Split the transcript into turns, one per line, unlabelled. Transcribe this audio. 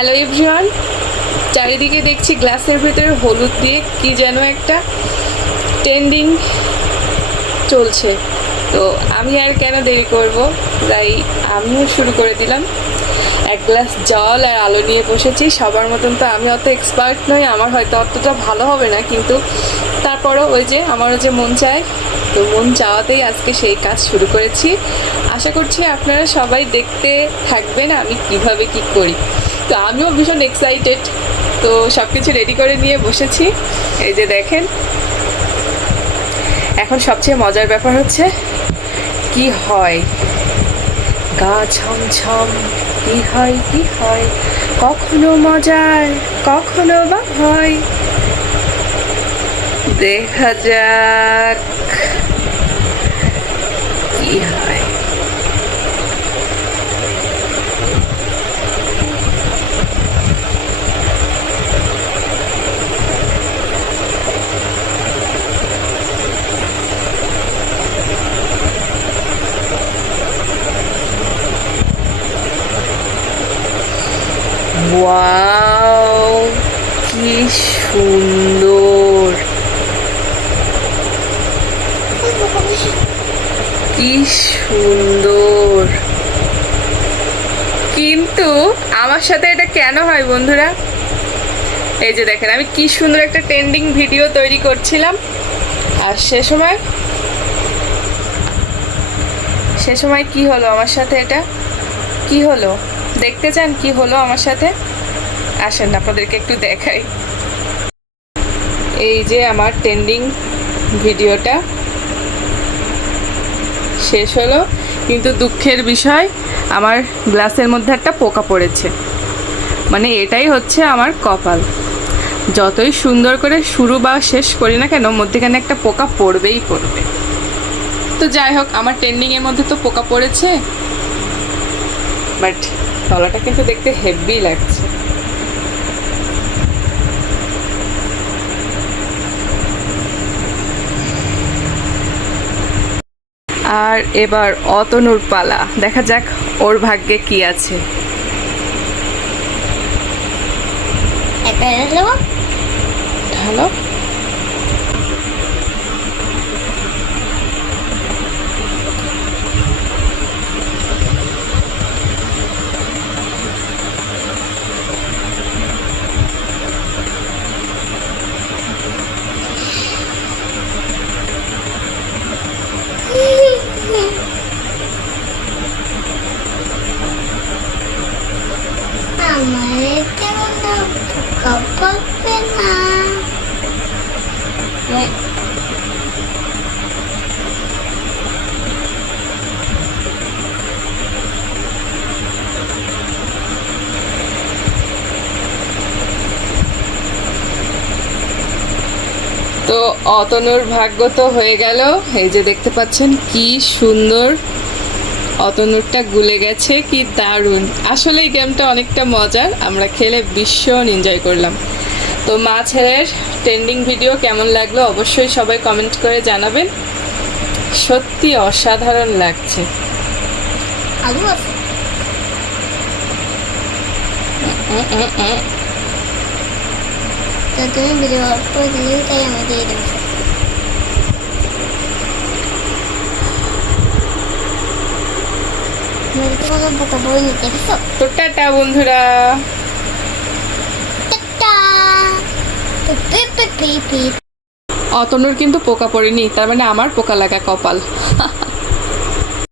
Hello everyone চারিদিকে দেখছি গ্লাসের ভেতরে হলুদ দিয়ে কি যেন একটা ট্রেন্ডিং চলছে। তো আমি আর কেন দেরি করব? তাই আমিও শুরু করে দিলাম। এক গ্লাস জল আর আলো নিয়ে বসেছি। সবার মতন তো আমি অত এক্সপার্ট নই। আমার হয়তো অতটা ভালো হবে না, কিন্তু তারপরও ওই যে আমারও যে মন চায়, তো মন চাওয়াতেই আজকে সেই কাজ শুরু করেছি। আশা করছি আপনারা সবাই দেখতে থাকবেন আমি কীভাবে কি করি। তো আমিও ভীষণ এক্সাইটেড তো সব কিছু রেডি করে নিয়ে বসেছি। এই যে দেখেন। এখন সবচেয়ে মজার ব্যাপার হচ্ছে, কি হয়? গা ছমছম, কি হয় কি হয়? কখনো মজার, কখনো বা হয়? দেখা যাক, কি হয়। ওয়াও কি সুন্দর। কি সুন্দর। কিন্তু আমার সাথে এটা কেন হয় বন্ধুরা? এই যে দেখেন, আমি কি সুন্দর একটা ট্রেন্ডিং ভিডিও তৈরি করছিলাম। আর সে সময় সে সময় কি হলো আমার সাথে এটা? কি হলো? দেখতে চান কি হলো আমার সাথে? আসেন, আপনাদেরকে একটু দেখাই। এই যে আমার ট্রেন্ডিং ভিডিওটা। শেষ হলো, কিন্তু দুঃখের বিষয়, আমার গ্লাসের মধ্যে একটা পোকা পড়েছে। মানে এটাই হচ্ছে আমার কপাল। যতই সুন্দর করে শুরু বা শেষ করি না কেন, মধ্যেখানে একটা পোকা পড়বেই পড়বে। তো যাই হোক, আমার ট্রেন্ডিংয়ের মধ্যে তো পোকা পড়েছে। বাট তলাটা কিন্তু দেখতে হেভি লাগছে। আর এবার অতনুর পালা। দেখা যাক ওর ভাগ্যে কি আছে।
একটা এনে দেবো
হ্যালো তো অতনুর ভাগ্য তো হয়ে গেল। এই যে দেখতে পাচ্ছেন কি সুন্দর অতনুরটা গুলে গেছে কি দারুণ। আসলে এই গেমটা অনেকটা মজার আমরা খেলে ভীষণ এনজয় করলাম। তো মাছের ট্রেন্ডিং ভিডিও কেমন লাগল অবশ্যই সবাই কমেন্ট করে জানাবেন। সত্যি অসাধারণ লাগছে।
আলু আছে। তুমি ভিডিও করে দিলে তাই আমি দিয়ে দেবো
তো টাটা বন্ধুরা অতনুর কিন্তু পোকা পড়েনি তার মানে আমার পোকা লাগা কপাল।